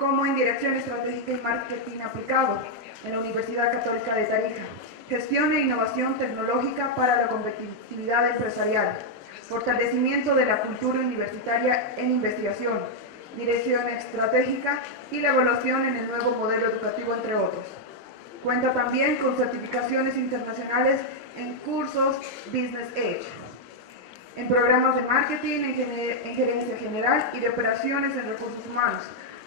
como en Dirección Estratégica y Marketing Aplicado en la Universidad Católica de Tarija, Gestión e Innovación Tecnológica para la Competitividad Empresarial, Fortalecimiento de la Cultura Universitaria en Investigación, Dirección Estratégica y la Evaluación en el Nuevo Modelo Educativo, entre otros. Cuenta también con certificaciones internacionales en cursos Business Edge, en programas de marketing, en gerencia general y de operaciones en recursos humanos.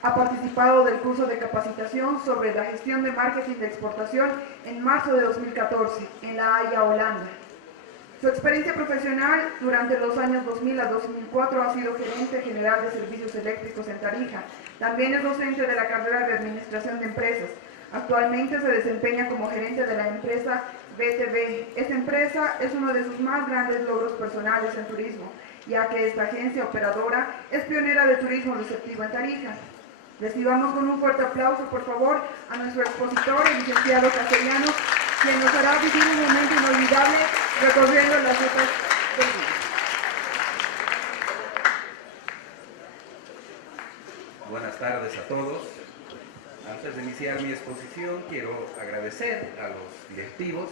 Ha participado del curso de capacitación sobre la gestión de marketing de exportación en marzo de 2014 en La Haya, Holanda. Su experiencia profesional durante los años 2000 a 2004 ha sido gerente general de servicios eléctricos en Tarija. También es docente de la carrera de Administración de Empresas. Actualmente se desempeña como gerente de la empresa BTV. Esta empresa es uno de sus más grandes logros personales en turismo, ya que esta agencia operadora es pionera de turismo receptivo en Tarija. Recibamos con un fuerte aplauso, por favor, a nuestro expositor, el licenciado Castellanos, quien nos hará vivir un momento inolvidable recorriendo las rutas del vino. Buenas tardes a todos. Antes de iniciar mi exposición, quiero agradecer a los directivos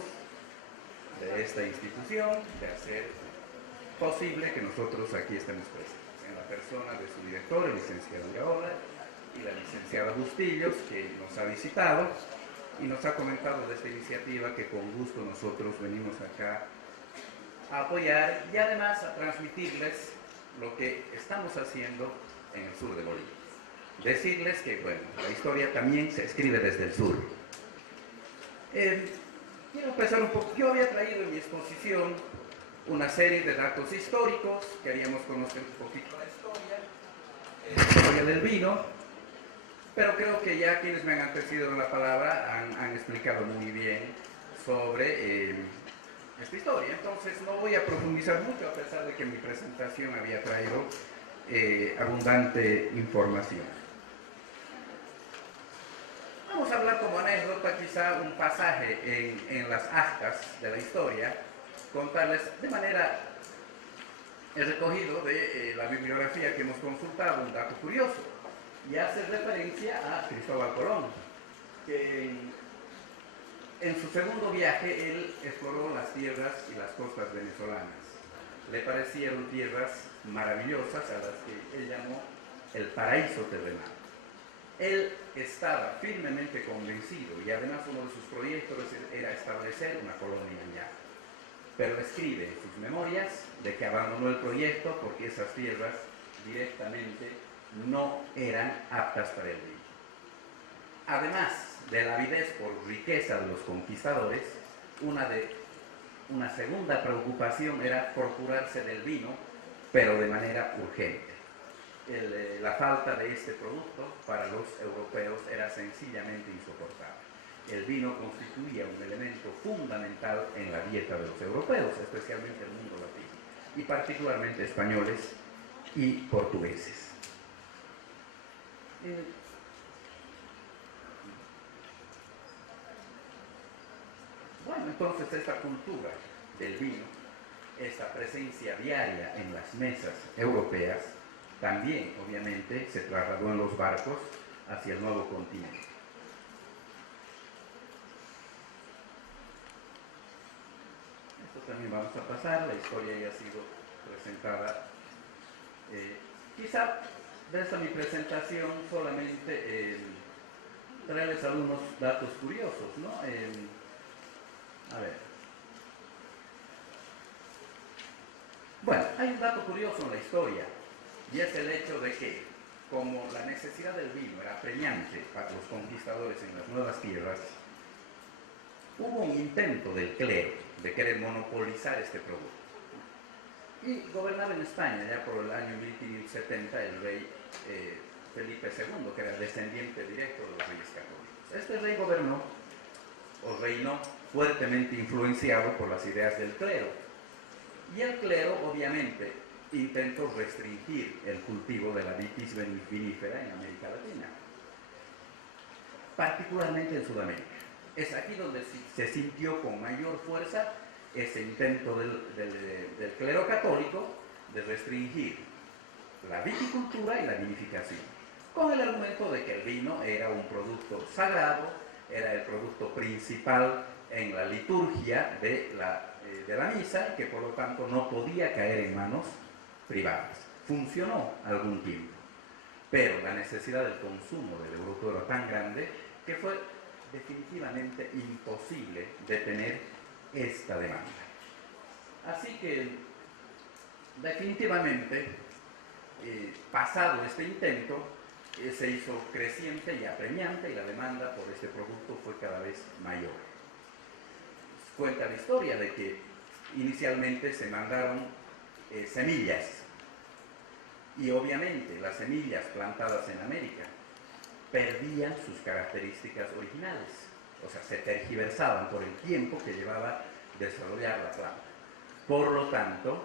de esta institución de hacer posible que nosotros aquí estemos presentes, en la persona de su director, el licenciado Iraola, y la licenciada Bustillos, que nos ha visitado y nos ha comentado de esta iniciativa que con gusto nosotros venimos acá a apoyar y además a transmitirles lo que estamos haciendo en el sur de Bolivia. Decirles que, bueno, la historia también se escribe desde el sur. Quiero empezar un poco. Yo había traído en mi exposición una serie de datos históricos, queríamos conocer un poquito la historia del vino, pero creo que ya quienes me han antecedido en la palabra han explicado muy bien sobre esta historia. Entonces no voy a profundizar mucho, a pesar de que mi presentación había traído abundante información. Vamos a hablar como anécdota quizá un pasaje en las actas de la historia, contarles de manera, he recogido de la bibliografía que hemos consultado un dato curioso, y hace referencia a Cristóbal Colón, que en su segundo viaje él exploró las tierras y las costas venezolanas. Le parecieron tierras maravillosas a las que él llamó el paraíso terrenal. Él estaba firmemente convencido, y además uno de sus proyectos era establecer una colonia allá. Pero escribe en sus memorias de que abandonó el proyecto porque esas tierras directamente no eran aptas para el vino. Además de la avidez por riqueza de los conquistadores, una segunda preocupación era procurarse del vino, pero de manera urgente. La falta de este producto para los europeos era sencillamente insoportable. El vino constituía un elemento fundamental en la dieta de los europeos, especialmente el mundo latino, y particularmente españoles y portugueses. Bueno, entonces esta cultura del vino, esta presencia diaria en las mesas europeas, también obviamente se trasladó en los barcos hacia el nuevo continente. Esto también vamos a pasar, la historia ya ha sido presentada. Quizá de esta mi presentación solamente traerles algunos datos curiosos, ¿no? A ver. Bueno, hay un dato curioso en la historia, y es el hecho de que, como la necesidad del vino era apremiante para los conquistadores en las nuevas tierras, hubo un intento del clero de querer monopolizar este producto. Y gobernaba en España, ya por el año 1570, el rey Felipe II, que era descendiente directo de los reyes católicos. Este rey gobernó, o reinó, fuertemente influenciado por las ideas del clero. Y el clero, obviamente, intentó restringir el cultivo de la vitis vinífera en América Latina, particularmente en Sudamérica. Es aquí donde se sintió con mayor fuerza ese intento del clero católico de restringir la viticultura y la vinificación. con el argumento de que el vino era un producto sagrado, era el producto principal en la liturgia de la misa y que por lo tanto no podía caer en manos privadas. Funcionó algún tiempo, pero la necesidad del consumo del Euroto era tan grande que fue definitivamente imposible detener esta demanda. Así que definitivamente, pasado este intento, se hizo creciente y apremiante y la demanda por este producto fue cada vez mayor. Cuenta la historia de que inicialmente se mandaron semillas y obviamente las semillas plantadas en América perdían sus características originales, o sea, se tergiversaban por el tiempo que llevaba desarrollar la planta. Por lo tanto,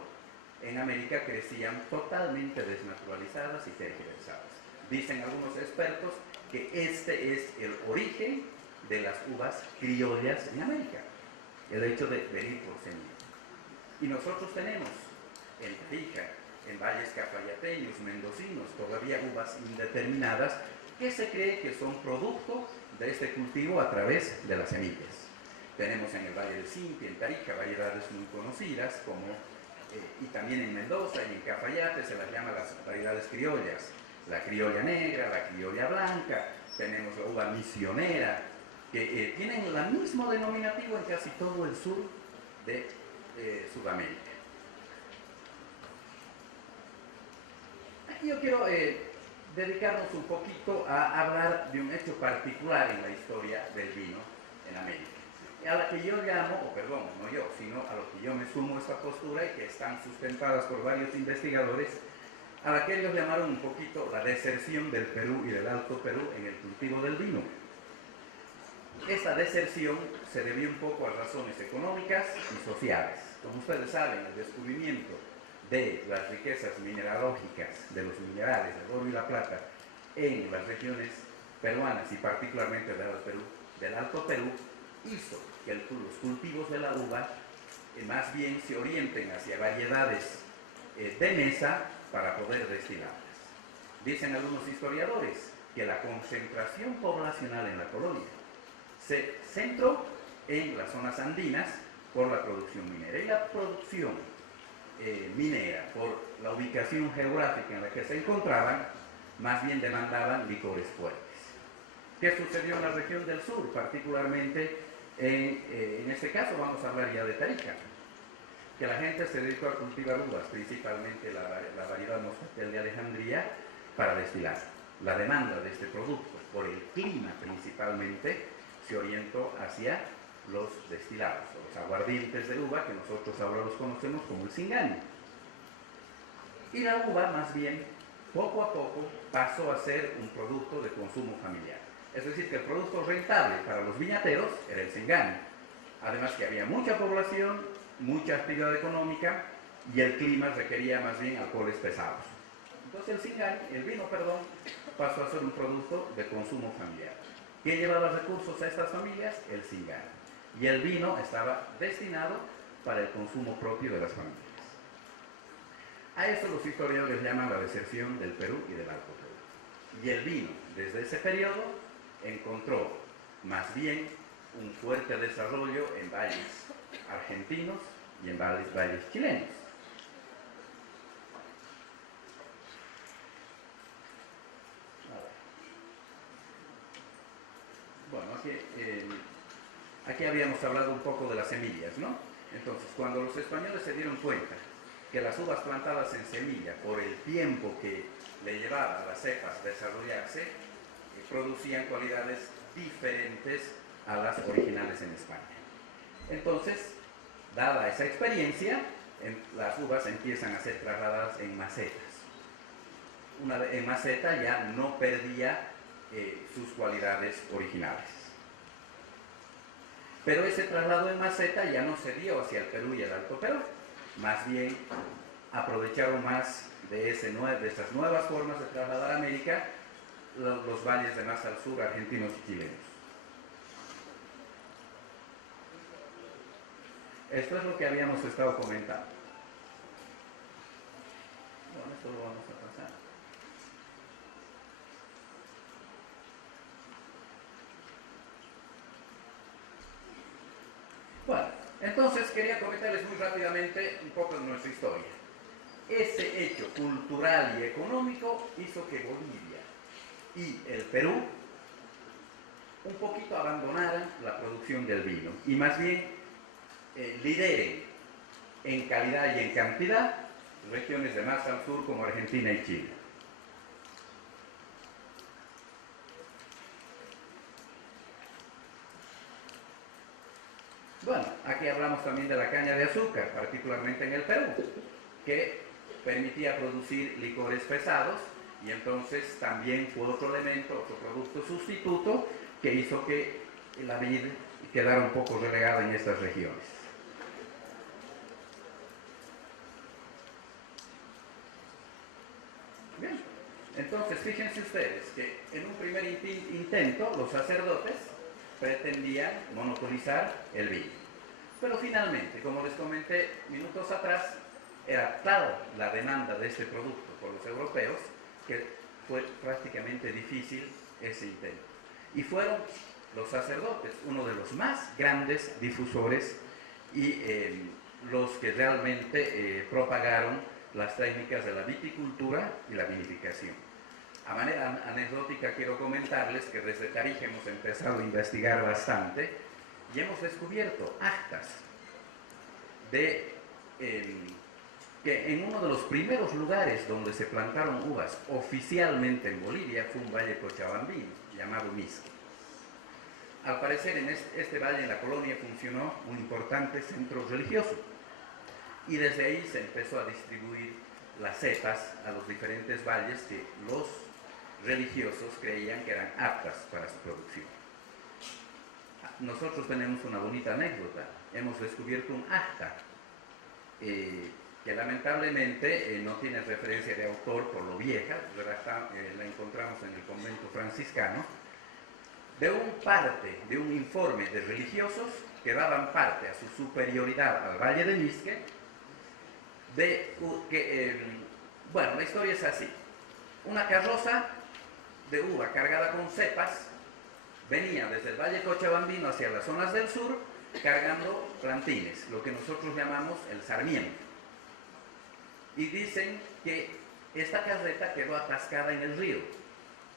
en América crecían totalmente desnaturalizadas y tergiversadas. Dicen algunos expertos que este es el origen de las uvas criollas en América, el hecho de venir por semilla. Y nosotros tenemos en Tarija, en valles cafayateños, mendocinos, todavía uvas indeterminadas que se cree que son producto de este cultivo a través de las semillas. Tenemos en el Valle del Cinti, en Tarija, variedades muy conocidas, y también en Mendoza y en Cafayate se las llama las variedades criollas. La criolla negra, la criolla blanca, tenemos la uva misionera, que tienen el mismo denominativo en casi todo el sur de Sudamérica. Aquí yo quiero dedicarnos un poquito a hablar de un hecho particular en la historia del vino en América, a la que yo llamo, o perdón, no yo, sino a lo que yo me sumo a esta postura y que están sustentadas por varios investigadores, a la que ellos llamaron un poquito la deserción del Perú y del Alto Perú en el cultivo del vino. Esta deserción se debió un poco a razones económicas y sociales. Como ustedes saben, el descubrimiento de las riquezas mineralógicas de los minerales, el oro y la plata, en las regiones peruanas y particularmente del Alto Perú, hizo que los cultivos de la uva más bien se orienten hacia variedades de mesa para poder destilarlas. Dicen algunos historiadores que la concentración poblacional en la colonia se centró en las zonas andinas por la producción minera, y la producción minera, por la ubicación geográfica en la que se encontraban, más bien demandaban licores fuertes. ¿Qué sucedió en la región del sur? Particularmente, en este caso vamos a hablar ya de Tarija, que la gente se dedicó a cultivar uvas, principalmente la variedad Moscatel de Alejandría, para destilar. La demanda de este producto, por el clima principalmente, se orientó hacia los destilados, o los aguardientes de uva, que nosotros ahora los conocemos como el Singani. Y la uva, más bien, poco a poco pasó a ser un producto de consumo familiar. Es decir, que el producto rentable para los viñateros era el Singani. Además que había mucha población, mucha actividad económica, y el clima requería más bien alcoholes pesados. Entonces el vino, pasó a ser un producto de consumo familiar. ¿Qué llevaba recursos a estas familias? El Singani. Y el vino estaba destinado para el consumo propio de las familias. A eso los historiadores llaman la deserción del Perú y del Alto Perú. Y el vino, desde ese periodo, encontró más bien un fuerte desarrollo en valles argentinos y en valles chilenos. Bueno, aquí habíamos hablado un poco de las semillas, ¿no? Entonces, cuando los españoles se dieron cuenta que las uvas plantadas en semilla, por el tiempo que le llevaba a las cepas desarrollarse, producían cualidades diferentes a las originales en España. Entonces, dada esa experiencia, las uvas empiezan a ser trasladadas en macetas. En maceta ya no perdía sus cualidades originales. Pero ese traslado en maceta ya no se dio hacia el Perú y el Alto Perú. Más bien aprovecharon más de esas nuevas formas de trasladar a América los valles de más al sur, argentinos y chilenos. Esto es lo que habíamos estado comentando. Bueno, esto lo vamos a pasar. Entonces quería comentarles muy rápidamente un poco de nuestra historia. Ese hecho cultural y económico hizo que Bolivia y el Perú un poquito abandonaran la producción del vino y más bien lideren en calidad y en cantidad regiones de más al sur como Argentina y Chile. Bueno, aquí hablamos también de la caña de azúcar, particularmente en el Perú, que permitía producir licores pesados y entonces también fue otro elemento, otro producto sustituto que hizo que la vid quedara un poco relegada en estas regiones. Bien, entonces fíjense ustedes que en un primer intento los sacerdotes pretendían monopolizar el vino. Pero finalmente, como les comenté minutos atrás, era tal la demanda de este producto por los europeos que fue prácticamente difícil ese intento. Y fueron los sacerdotes, uno de los más grandes difusores y los que realmente propagaron las técnicas de la viticultura y la vinificación. A manera anecdótica quiero comentarles que desde Tarija hemos empezado a investigar bastante y hemos descubierto actas de que en uno de los primeros lugares donde se plantaron uvas oficialmente en Bolivia fue un valle cochabambino llamado Misque. Al parecer en este valle, en la colonia, funcionó un importante centro religioso y desde ahí se empezó a distribuir las cepas a los diferentes valles que los religiosos creían que eran aptas para su producción. Nosotros tenemos una bonita anécdota. Hemos descubierto un acta que lamentablemente no tiene referencia de autor por lo vieja, la encontramos en el convento franciscano, de un informe de religiosos que daban parte a su superioridad al Valle de Misque, bueno, la historia es así. Una carroza de uva cargada con cepas venía desde el Valle Cochabambino hacia las zonas del sur cargando plantines, lo que nosotros llamamos el sarmiento. Y dicen que esta carreta quedó atascada en el río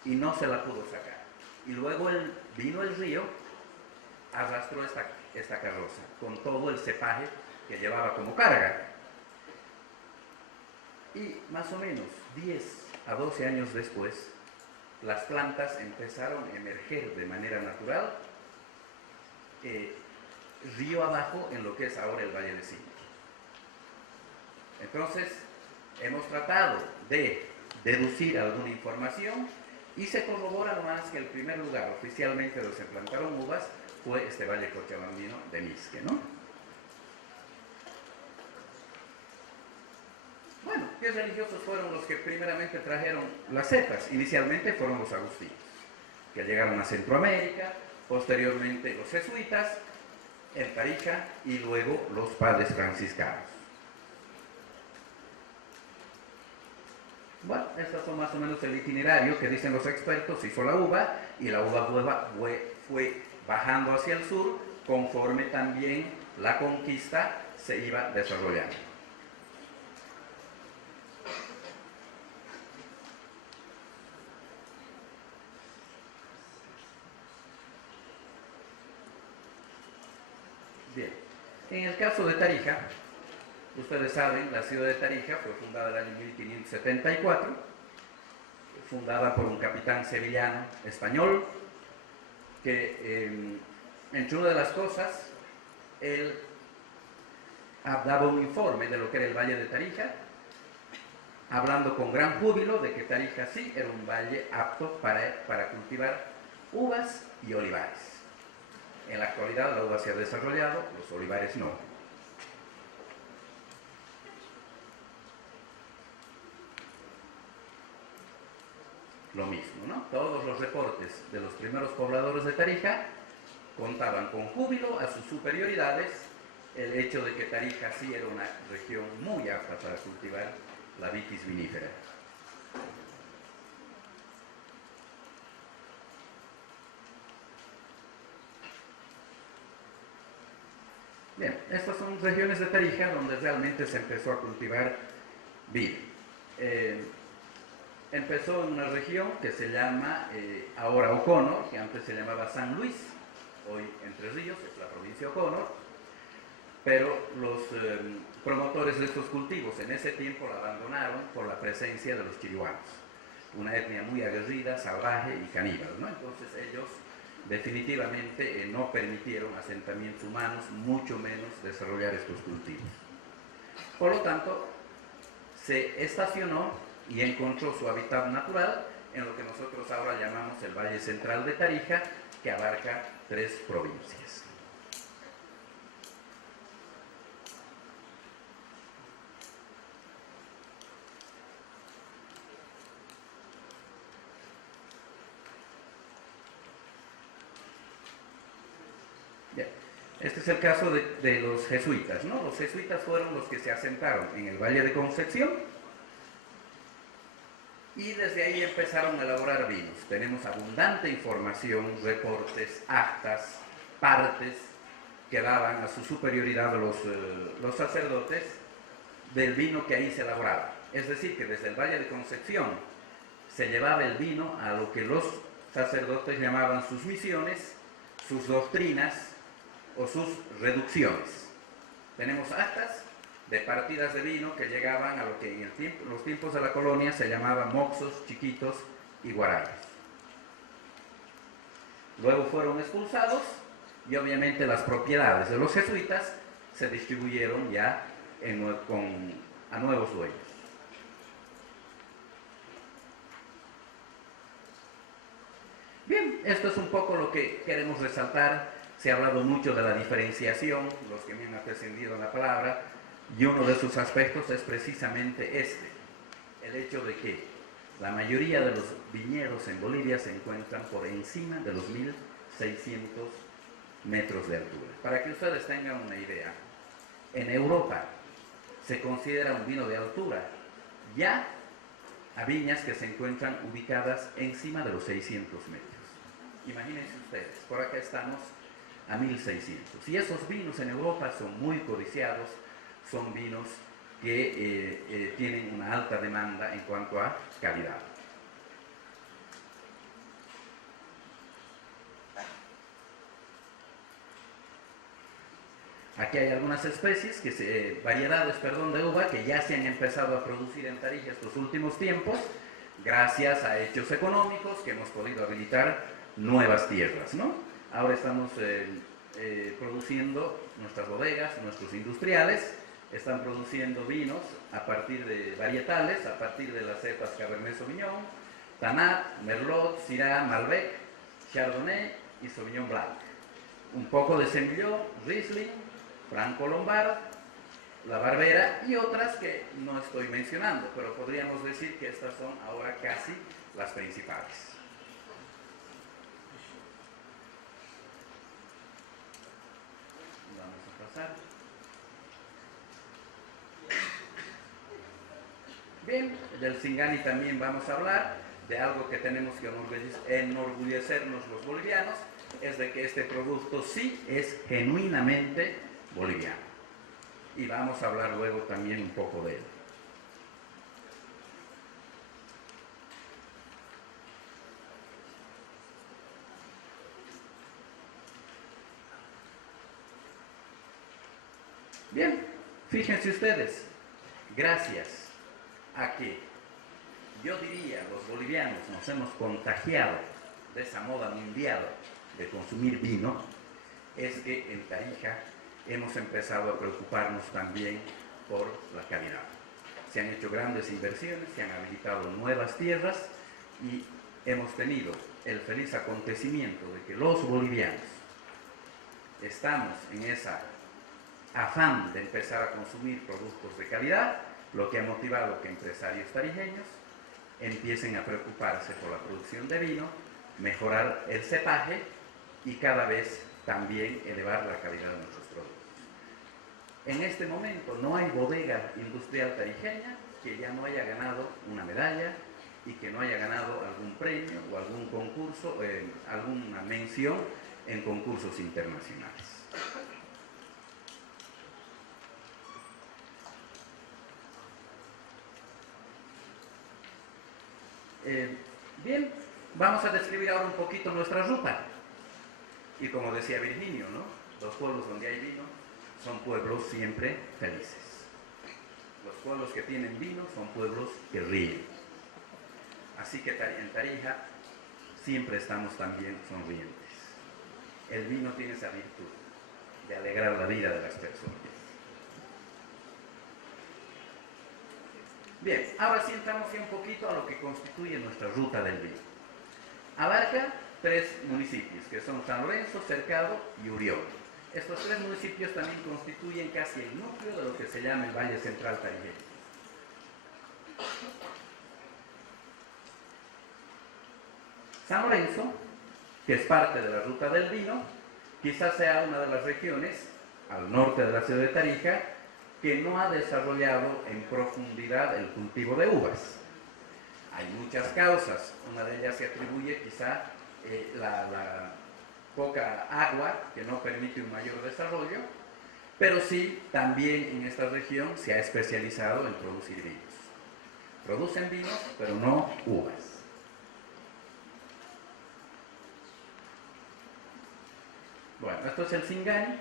y no se la pudo sacar. Y luego vino el río, arrastró esta carroza con todo el cepaje que llevaba como carga. Y más o menos 10 a 12 años después, las plantas empezaron a emerger de manera natural río abajo en lo que es ahora el Valle de Cinque. Entonces, hemos tratado de deducir alguna información y se corrobora nomás que el primer lugar oficialmente donde se plantaron uvas fue este Valle Cochabambino de Misque, ¿no? Bueno, ¿qué religiosos fueron los que primeramente trajeron las cepas? Inicialmente fueron los agustinos, que llegaron a Centroamérica, posteriormente los jesuitas, en Tarija y luego los padres franciscanos. Bueno, estos son más o menos el itinerario que dicen los expertos. Hizo la uva y la uva fue bajando hacia el sur conforme también la conquista se iba desarrollando. Bien, en el caso de Tarija, ustedes saben, la ciudad de Tarija fue fundada en el año 1574, fundada por un capitán sevillano español, que entre una de las cosas, él daba un informe de lo que era el Valle de Tarija, hablando con gran júbilo de que Tarija sí era un valle apto para cultivar uvas y olivares. En la actualidad la uva se ha desarrollado, los olivares no. Lo mismo, ¿no? Todos los reportes de los primeros pobladores de Tarija contaban con júbilo a sus superioridades el hecho de que Tarija sí era una región muy apta para cultivar la vitis vinífera. Bien, estas son regiones de Tarija donde realmente se empezó a cultivar vino. Empezó en una región que se llama ahora O'Connor, que antes se llamaba San Luis, hoy Entre Ríos, es la provincia de O'Connor, pero los promotores de estos cultivos en ese tiempo la abandonaron por la presencia de los chirihuanos, una etnia muy aguerrida, salvaje y caníbal, ¿no? Entonces ellos definitivamente no permitieron asentamientos humanos, mucho menos desarrollar estos cultivos. Por lo tanto, se estacionó y encontró su hábitat natural en lo que nosotros ahora llamamos el Valle Central de Tarija, que abarca 3 provincias. Bien. Este es el caso de los jesuitas, ¿no? Los jesuitas fueron los que se asentaron en el Valle de Concepción y desde ahí empezaron a elaborar vinos. Tenemos abundante información, reportes, actas, partes que daban a su superioridad los sacerdotes del vino que ahí se elaboraba. Es decir, que desde el Valle de Concepción se llevaba el vino a lo que los sacerdotes llamaban sus misiones, sus doctrinas o sus reducciones. Tenemos actas de partidas de vino que llegaban a lo que en los tiempos de la colonia se llamaban moxos, chiquitos y guarayos. Luego fueron expulsados y obviamente las propiedades de los jesuitas se distribuyeron ya a nuevos dueños. Bien, esto es un poco lo que queremos resaltar. Se ha hablado mucho de la diferenciación, los que me han antecedido en la palabra, y uno de sus aspectos es precisamente este, el hecho de que la mayoría de los viñedos en Bolivia se encuentran por encima de los 1600 metros de altura. Para que ustedes tengan una idea, en Europa se considera un vino de altura ya a viñas que se encuentran ubicadas encima de los 600 metros. Imagínense ustedes, por acá estamos a 1600. Y esos vinos en Europa son muy codiciados, son vinos que tienen una alta demanda en cuanto a calidad. Aquí hay algunas especies, variedades de uva que ya se han empezado a producir en Tarija estos últimos tiempos, gracias a hechos económicos que hemos podido habilitar nuevas tierras, ¿no? Ahora estamos produciendo nuestras bodegas, nuestros industriales, están produciendo vinos a partir de varietales, a partir de las cepas Cabernet Sauvignon, Tannat, Merlot, Syrah, Malbec, Chardonnay y Sauvignon Blanc. Un poco de Semillon, Riesling, Franco Lombard, La Barbera y otras que no estoy mencionando, pero podríamos decir que estas son ahora casi las principales. Vamos a pasar. Bien, del Singani también vamos a hablar, de algo que tenemos que enorgullecernos los bolivianos, es de que este producto sí es genuinamente boliviano. Y vamos a hablar luego también un poco de él. Bien, fíjense ustedes, gracias a que yo diría los bolivianos nos hemos contagiado de esa moda mundial de consumir vino, es que en Tarija hemos empezado a preocuparnos también por la calidad. Se han hecho grandes inversiones, se han habilitado nuevas tierras y hemos tenido el feliz acontecimiento de que los bolivianos estamos en ese afán de empezar a consumir productos de calidad, lo que ha motivado que empresarios tarijeños empiecen a preocuparse por la producción de vino, mejorar el cepaje y cada vez también elevar la calidad de nuestros productos. En este momento no hay bodega industrial tarijeña que ya no haya ganado una medalla y que no haya ganado algún premio o algún concurso, alguna mención en concursos internacionales. Bien, vamos a describir ahora un poquito nuestra ruta. Y como decía Virginio, ¿no? Los pueblos donde hay vino son pueblos siempre felices. Los pueblos que tienen vino son pueblos que ríen. Así que en Tarija siempre estamos también sonrientes. El vino tiene esa virtud de alegrar la vida de las personas. Bien, ahora sí entramos un poquito a lo que constituye nuestra ruta del vino. Abarca 3 municipios, que son San Lorenzo, Cercado y Uriol. Estos 3 municipios también constituyen casi el núcleo de lo que se llama el Valle Central Tarijeño. San Lorenzo, que es parte de la ruta del vino, quizás sea una de las regiones al norte de la ciudad de Tarija que no ha desarrollado en profundidad el cultivo de uvas. Hay muchas causas, una de ellas se atribuye quizá la poca agua que no permite un mayor desarrollo, pero sí también en esta región se ha especializado en producir vinos. Producen vinos, pero no uvas. Bueno, esto es el Singani,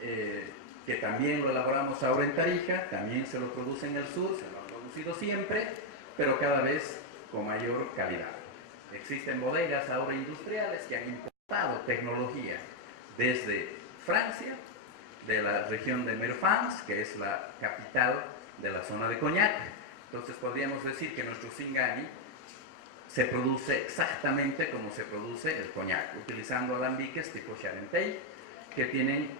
que también lo elaboramos ahora en Tarija, también se lo produce en el sur, se lo ha producido siempre, pero cada vez con mayor calidad. Existen bodegas ahora industriales que han importado tecnología desde Francia, de la región de Merfans, que es la capital de la zona de Cognac. Entonces podríamos decir que nuestro Singani se produce exactamente como se produce el Cognac, utilizando alambiques tipo Charentey, que tienen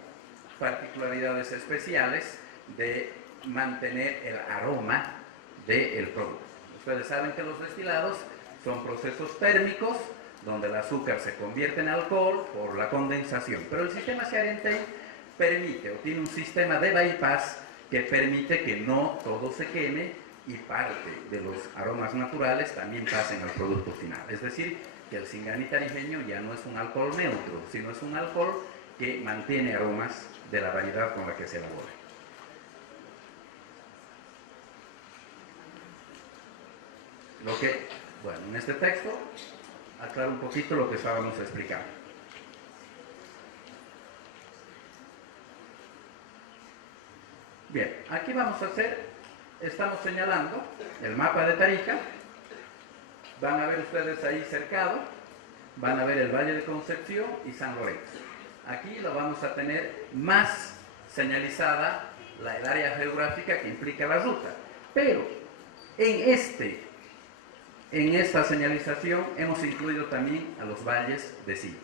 particularidades especiales de mantener el aroma del producto. Ustedes saben que los destilados son procesos térmicos donde el azúcar se convierte en alcohol por la condensación, pero el sistema Charentey permite o tiene un sistema de bypass que permite que no todo se queme y parte de los aromas naturales también pasen al producto final. Es decir, que el Singani tarijeño ya no es un alcohol neutro, sino es un alcohol que mantiene aromas de la variedad con la que se elabora. Bueno, en este texto aclaro un poquito lo que estábamos explicando. Bien, aquí vamos a estamos señalando el mapa de Tarija. Van a ver ustedes ahí Cercado, van a ver el Valle de Concepción y San Lorenzo. Aquí lo vamos a tener más señalizada el área geográfica que implica la ruta. Pero en esta señalización hemos incluido también a los valles de Sinti.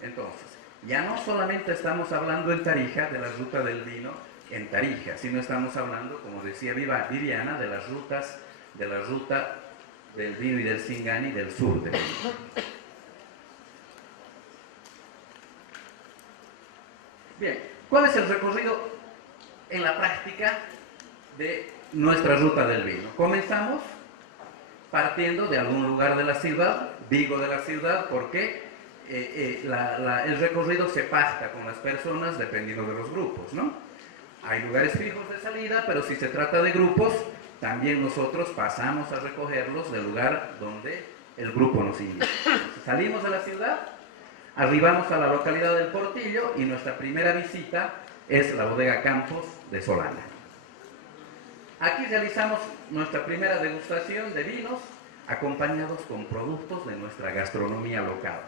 Entonces, ya no solamente estamos hablando en Tarija de la ruta del vino en Tarija, sino estamos hablando, como decía Viviana, de las rutas, de la ruta del vino y del Singani del sur del vino. Bien, ¿cuál es el recorrido en la práctica de nuestra ruta del vino? Comenzamos partiendo de algún lugar de la ciudad, digo de la ciudad porque el recorrido se pacta con las personas dependiendo de los grupos, ¿no? Hay lugares fijos de salida, pero si se trata de grupos, también nosotros pasamos a recogerlos del lugar donde el grupo nos invita. Entonces, salimos de la ciudad, arribamos a la localidad del Portillo y nuestra primera visita es la bodega Campos de Solana. Aquí realizamos nuestra primera degustación de vinos acompañados con productos de nuestra gastronomía local.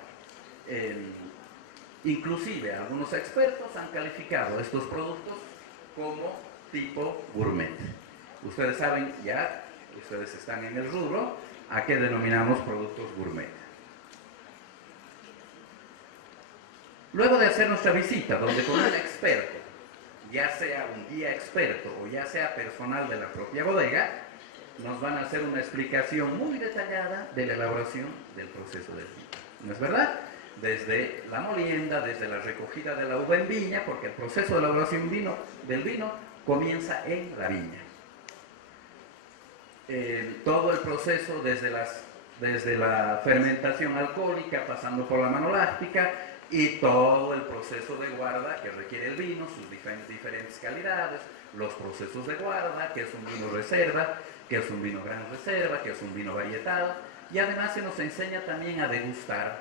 Inclusive algunos expertos han calificado estos productos como tipo gourmet. Ustedes saben ya, ustedes están en el rubro, a qué denominamos productos gourmet. Luego de hacer nuestra visita, donde con un experto, ya sea un guía experto o ya sea personal de la propia bodega, nos van a hacer una explicación muy detallada de la elaboración del proceso del vino. ¿No es verdad? Desde la molienda, desde la recogida de la uva en viña, porque el proceso de elaboración del vino comienza en la viña. Todo el proceso desde la fermentación alcohólica, pasando por la manoláctica, y todo el proceso de guarda que requiere el vino, sus diferentes calidades, los procesos de guarda, que es un vino reserva, qué es un vino gran reserva, qué es un vino varietado, y además se nos enseña también a degustar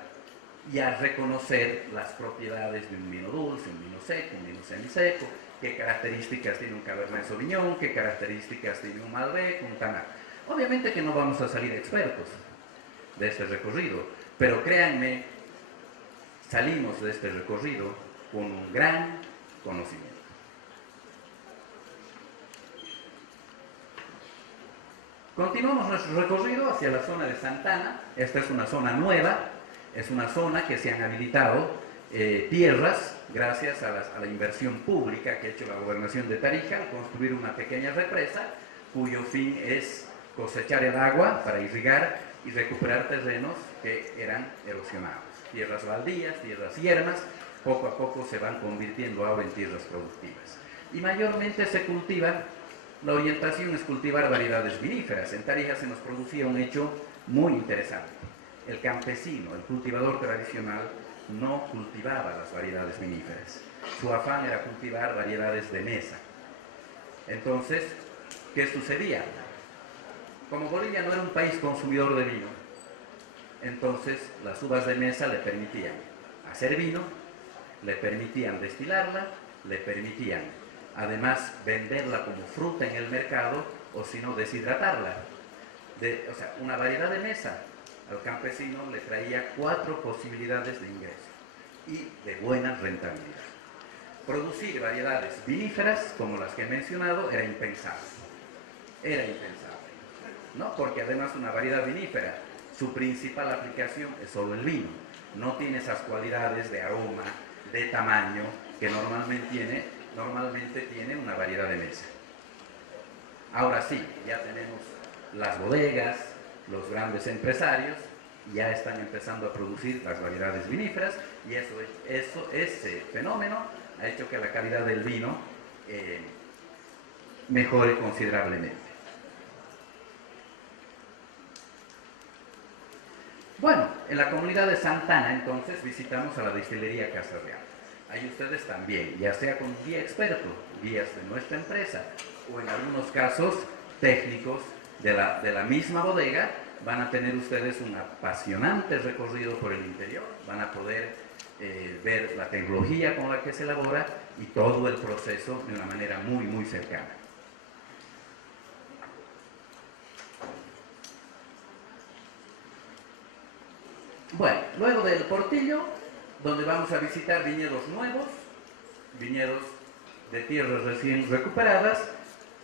y a reconocer las propiedades de un vino dulce, un vino seco, un vino semiseco, qué características tiene un Cabernet Sauvignon, qué características tiene un Malbec, un Tannat. Obviamente que no vamos a salir expertos de este recorrido, pero créanme, salimos de este recorrido con un gran conocimiento. Continuamos nuestro recorrido hacia la zona de Santana. Esta es una zona nueva, es una zona que se han habilitado tierras gracias a la inversión pública que ha hecho la gobernación de Tarija al construir una pequeña represa cuyo fin es cosechar el agua para irrigar y recuperar terrenos que eran erosionados. Tierras baldías, tierras yermas, poco a poco se van convirtiendo ahora en tierras productivas. Y mayormente se cultivan, la orientación es cultivar variedades viníferas. En Tarija se nos producía un hecho muy interesante. El campesino, el cultivador tradicional, no cultivaba las variedades viníferas. Su afán era cultivar variedades de mesa. Entonces, ¿qué sucedía? Como Bolivia no era un país consumidor de vino, entonces las uvas de mesa le permitían hacer vino, le permitían destilarla, le permitían además venderla como fruta en el mercado o si no deshidratarla. O sea, una variedad de mesa al campesino le traía 4 posibilidades de ingreso y de buena rentabilidad. Producir variedades viníferas como las que he mencionado era impensable. Era impensable, ¿no? Porque además una variedad vinífera, su principal aplicación es solo el vino. No tiene esas cualidades de aroma, de tamaño que normalmente tiene una variedad de mesa. Ahora sí, ya tenemos las bodegas, los grandes empresarios ya están empezando a producir las variedades viníferas y ese fenómeno ha hecho que la calidad del vino mejore considerablemente. Bueno, en la comunidad de Santana entonces visitamos a la destilería Casa Real. Ahí ustedes también, ya sea con un guía experto, guías de nuestra empresa o en algunos casos técnicos de la misma bodega, van a tener ustedes un apasionante recorrido por el interior, van a poder ver la tecnología con la que se elabora y todo el proceso de una manera muy, muy cercana. Bueno, luego del Portillo, donde vamos a visitar viñedos nuevos, viñedos de tierras recién recuperadas,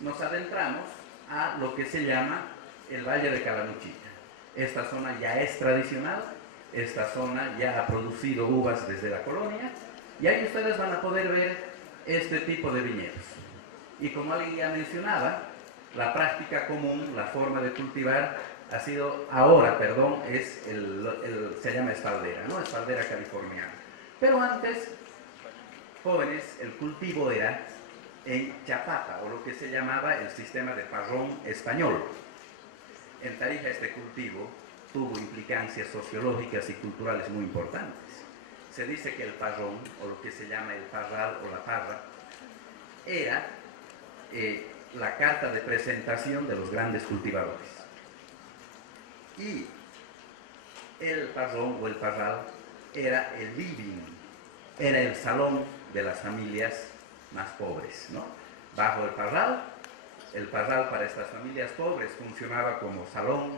nos adentramos a lo que se llama el Valle de Calamuchita. Esta zona ya es tradicional, esta zona ya ha producido uvas desde la colonia, y ahí ustedes van a poder ver este tipo de viñedos. Y como alguien ya mencionaba, la práctica común, la forma de cultivar, se llama espaldera, ¿no? Espaldera californiana. Pero antes, jóvenes, el cultivo era en chapata, o lo que se llamaba el sistema de parrón español. En Tarija este cultivo tuvo implicancias sociológicas y culturales muy importantes. Se dice que el parrón, o lo que se llama el parral o la parra, era la carta de presentación de los grandes cultivadores. Y el parrón o el parral era el living, era el salón de las familias más pobres, ¿no? Bajo el parral para estas familias pobres funcionaba como salón,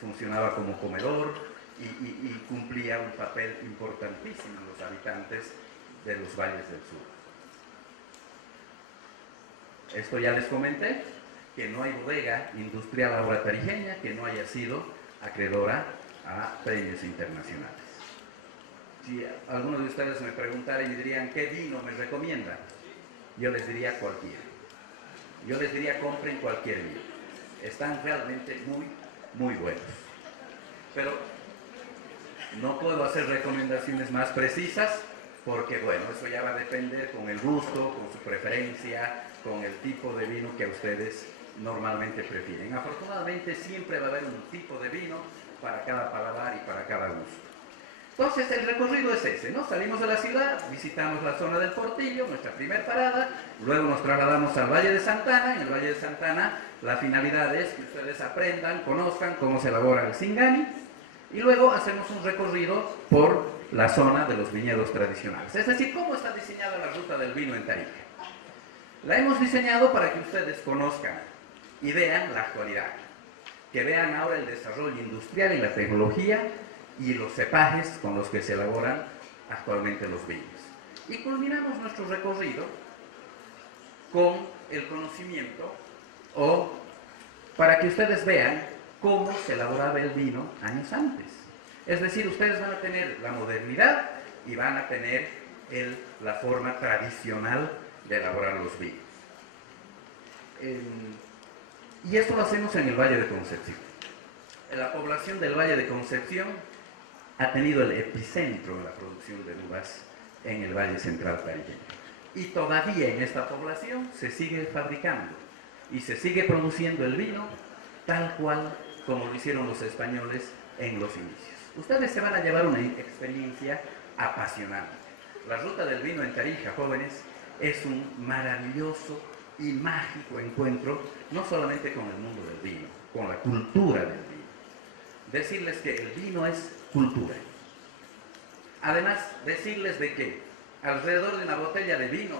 funcionaba como comedor y cumplía un papel importantísimo en los habitantes de los valles del sur. Esto ya les comenté, que no hay bodega industrial ahora tarijeña que no haya sido acreedora a premios internacionales. Si algunos de ustedes me preguntaran y me dirían ¿qué vino me recomiendan? Yo les diría cualquiera. Yo les diría compren cualquier vino. Están realmente muy, muy buenos. Pero no puedo hacer recomendaciones más precisas porque, bueno, eso ya va a depender con el gusto, con su preferencia, con el tipo de vino que a ustedes normalmente prefieren. Afortunadamente siempre va a haber un tipo de vino para cada paladar y para cada gusto. Entonces el recorrido es ese, ¿no? Salimos de la ciudad, visitamos la zona del Portillo, nuestra primera parada, luego nos trasladamos al Valle de Santana. En el Valle de Santana la finalidad es que ustedes aprendan, conozcan cómo se elabora el Singani, y luego hacemos un recorrido por la zona de los viñedos tradicionales. Es decir, ¿cómo está diseñada la ruta del vino en Tarija? La hemos diseñado para que ustedes conozcan y vean la actualidad, que vean ahora el desarrollo industrial y la tecnología y los cepajes con los que se elaboran actualmente los vinos. Y culminamos nuestro recorrido con el conocimiento, o para que ustedes vean cómo se elaboraba el vino años antes. Es decir, ustedes van a tener la modernidad y van a tener la forma tradicional de elaborar los vinos. Y esto lo hacemos en el Valle de Concepción. La población del Valle de Concepción ha tenido el epicentro de la producción de uvas en el Valle Central tarijeño. Y todavía en esta población se sigue fabricando y se sigue produciendo el vino tal cual como lo hicieron los españoles en los inicios. Ustedes se van a llevar una experiencia apasionante. La ruta del vino en Tarija, jóvenes, es un maravilloso y mágico encuentro, no solamente con el mundo del vino, con la cultura del vino. Decirles que el vino es cultura. Además, decirles de que alrededor de una botella de vino,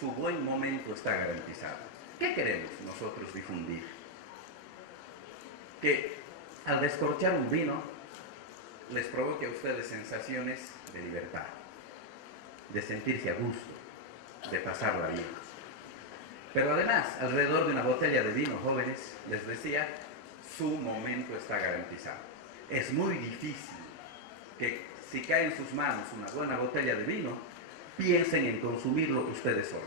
su buen momento está garantizado. ¿Qué queremos nosotros difundir? Que al descorchar un vino, les provoque a ustedes sensaciones de libertad, de sentirse a gusto, de pasarla bien. Pero además, alrededor de una botella de vino, jóvenes, les decía, su momento está garantizado. Es muy difícil que si cae en sus manos una buena botella de vino, piensen en consumirlo ustedes solos.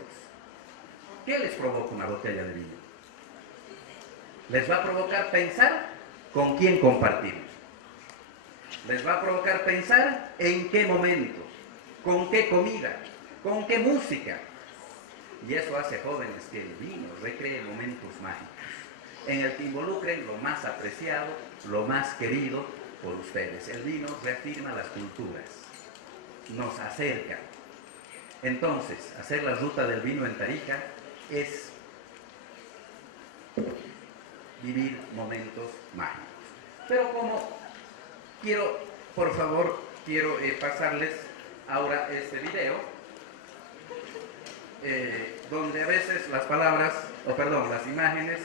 ¿Qué les provoca una botella de vino? Les va a provocar pensar con quién compartirlo. Les va a provocar pensar en qué momento, con qué comida, con qué música. Y eso hace, jóvenes, que el vino recree momentos mágicos en el que involucren lo más apreciado, lo más querido por ustedes. El vino reafirma las culturas, nos acerca. Entonces, hacer la ruta del vino en Tarija es vivir momentos mágicos. Pero como quiero pasarles ahora este video, donde a veces las palabras, las imágenes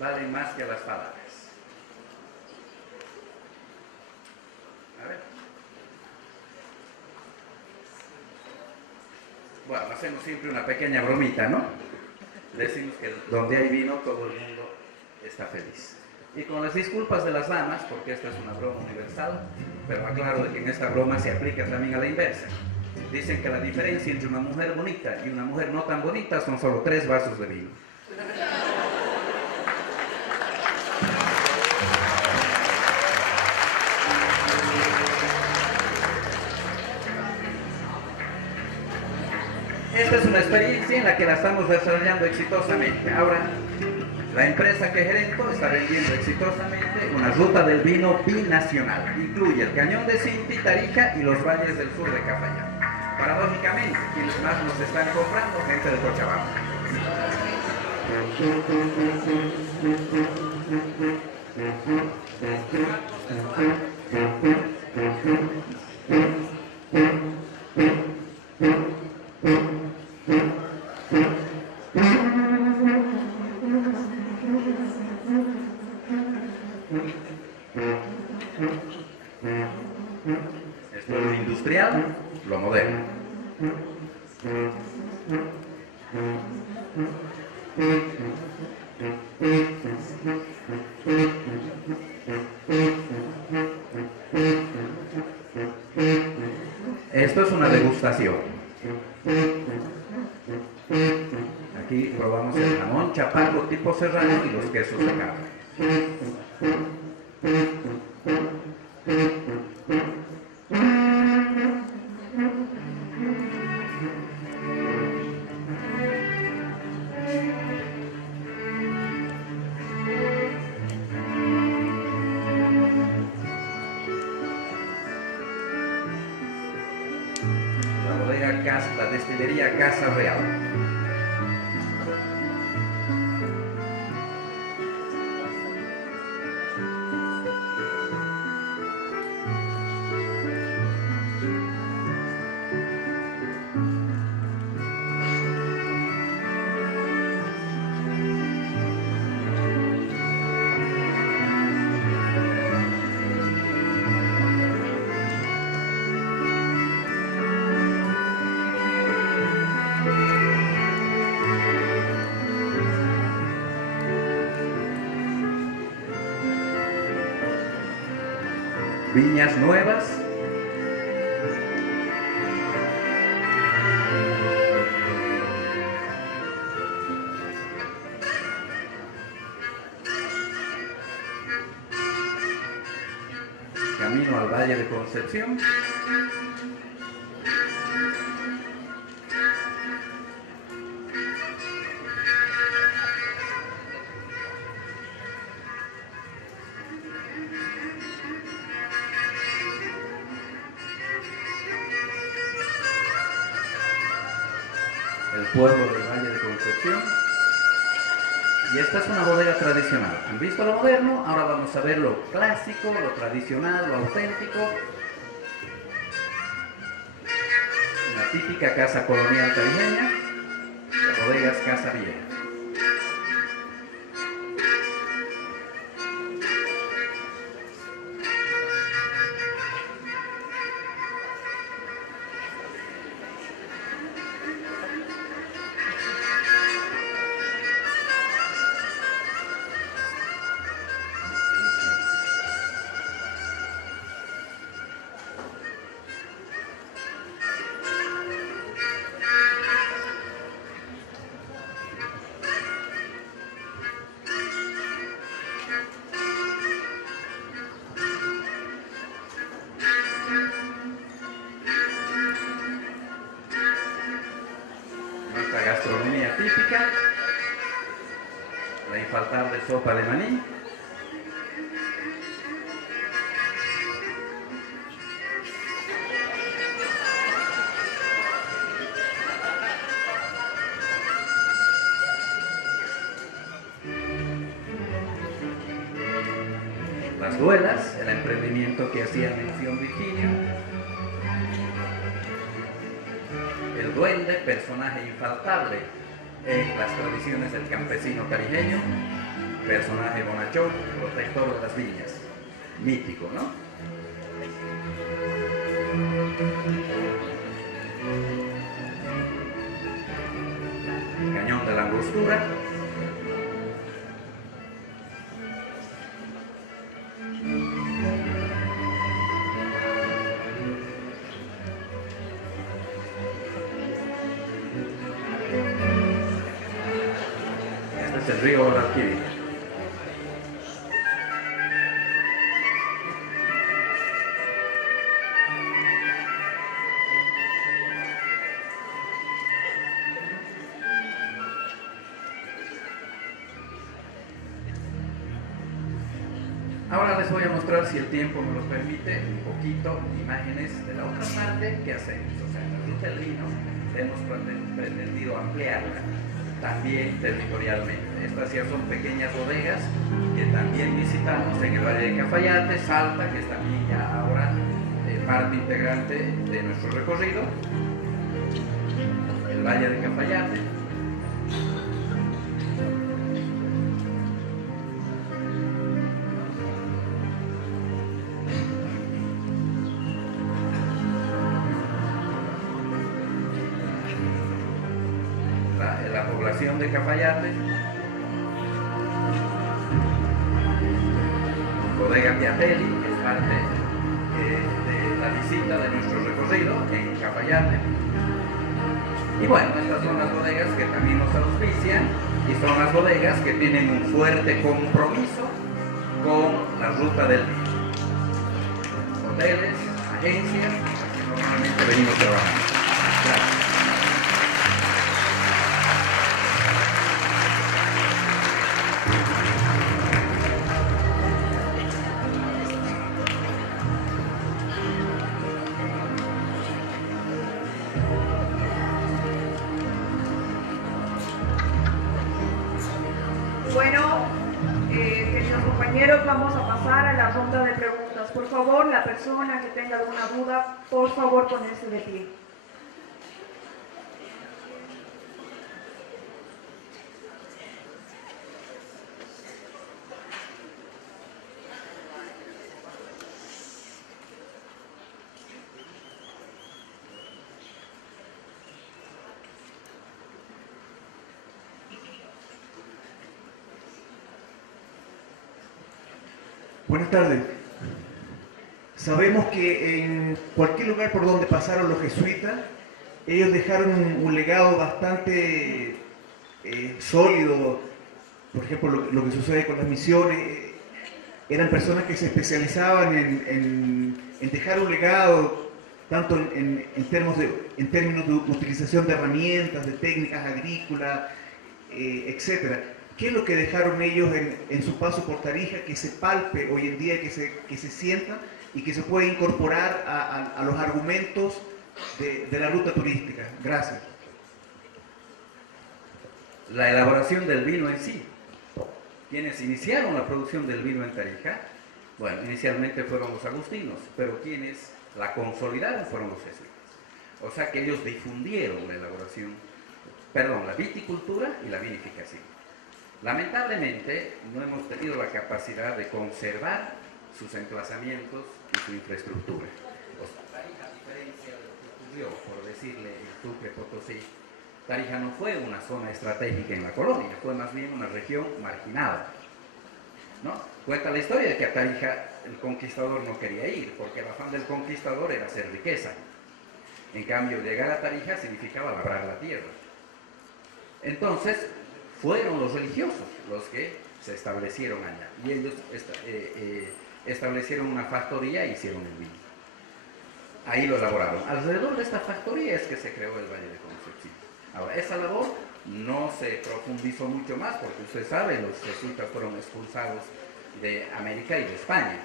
valen más que las palabras. A ver. Bueno, hacemos siempre una pequeña bromita, ¿no? Decimos que donde hay vino todo el mundo está feliz. Y con las disculpas de las damas, porque esta es una broma universal, pero aclaro de que en esta broma se aplica también a la inversa. Dicen que la diferencia entre una mujer bonita y una mujer no tan bonita son solo 3 vasos de vino. Esta es una experiencia en la que la estamos desarrollando exitosamente. Ahora, la empresa que gerento está vendiendo exitosamente una ruta del vino binacional. Incluye el Cañón de Cinti, Tarija y los valles del sur de Cafayate. Paradójicamente, quienes más nos están comprando, gente de Cochabamba. Esto es lo industrial, lo moderno. Esto es una degustación. Aquí probamos el jamón chapaco tipo serrano y los quesos de cabra. la destilería Casa Real. Viñas Nuevas. Camino al Valle de Concepción. El pueblo del Valle de Concepción. Y esta es una bodega tradicional. Han visto lo moderno, ahora vamos a ver lo clásico, lo tradicional, lo auténtico. Una típica casa colonial caribeña. La bodega es Casa Vieja. Nuestra gastronomía típica, la infaltable sopa de maní. Las duelas, el emprendimiento que hacía mención Virgilio. El duende, personaje infaltable en las tradiciones del campesino caribeño, personaje bonachón, protector de las viñas, mítico, ¿no? Cañón de la Angostura. El río Guadalquivir. Ahora les voy a mostrar, si el tiempo me lo permite, un poquito imágenes de la otra parte que hacemos. O sea, en la ruta del vino hemos pretendido ampliarla también territorialmente. Estas ya son pequeñas bodegas que también visitamos en el Valle de Cafayate, Salta, que es también ya ahora parte integrante de nuestro recorrido. El Valle de Cafayate. La población de Cafayate. Bodega Piatelli, que es parte de la visita de nuestro recorrido en Cafayate. Y bueno, estas son las bodegas que también nos auspician y son las bodegas que tienen un fuerte compromiso con la ruta del vino. Hoteles, agencias, que normalmente venimos trabajando. Gracias. Queridos compañeros, vamos a pasar a la ronda de preguntas. Por favor, la persona que tenga alguna duda, por favor, ponerse de pie. Buenas tardes. Sabemos que en cualquier lugar por donde pasaron los jesuitas, ellos dejaron un legado bastante sólido. Por ejemplo, lo que sucede con las misiones, eran personas que se especializaban en dejar un legado, tanto en términos de utilización de herramientas, de técnicas agrícolas, etcétera. ¿Qué es lo que dejaron ellos en su paso por Tarija que se palpe hoy en día, que se sienta y que se puede incorporar a los argumentos de la ruta turística? Gracias. La elaboración del vino en sí. Quienes iniciaron la producción del vino en Tarija, bueno, inicialmente fueron los agustinos, pero quienes la consolidaron fueron los jesuitas. O sea que ellos difundieron la elaboración, perdón, la viticultura y la vinificación. Lamentablemente no hemos tenido la capacidad de conservar sus emplazamientos y su infraestructura. O sea, Tarija, a diferencia de lo que ocurrió, por decirle, en Sucre, Potosí, Tarija no fue una zona estratégica en la colonia, fue más bien una región marginada, ¿no? Cuenta la historia de que a Tarija el conquistador no quería ir, porque el afán del conquistador era hacer riqueza. En cambio, llegar a Tarija significaba labrar la tierra. Entonces, fueron los religiosos los que se establecieron allá, y ellos establecieron una factoría e hicieron el vino. Ahí lo elaboraron. Alrededor de esta factoría es que se creó el Valle de Concepción. Ahora, esa labor no se profundizó mucho más, porque usted sabe, los jesuitas fueron expulsados de América y de España.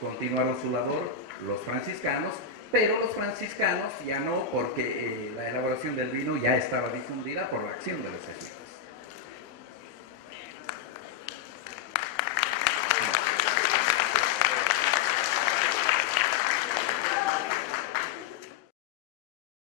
Continuaron su labor los franciscanos, pero los franciscanos ya no, porque la elaboración del vino ya estaba difundida por la acción de los jesuitas.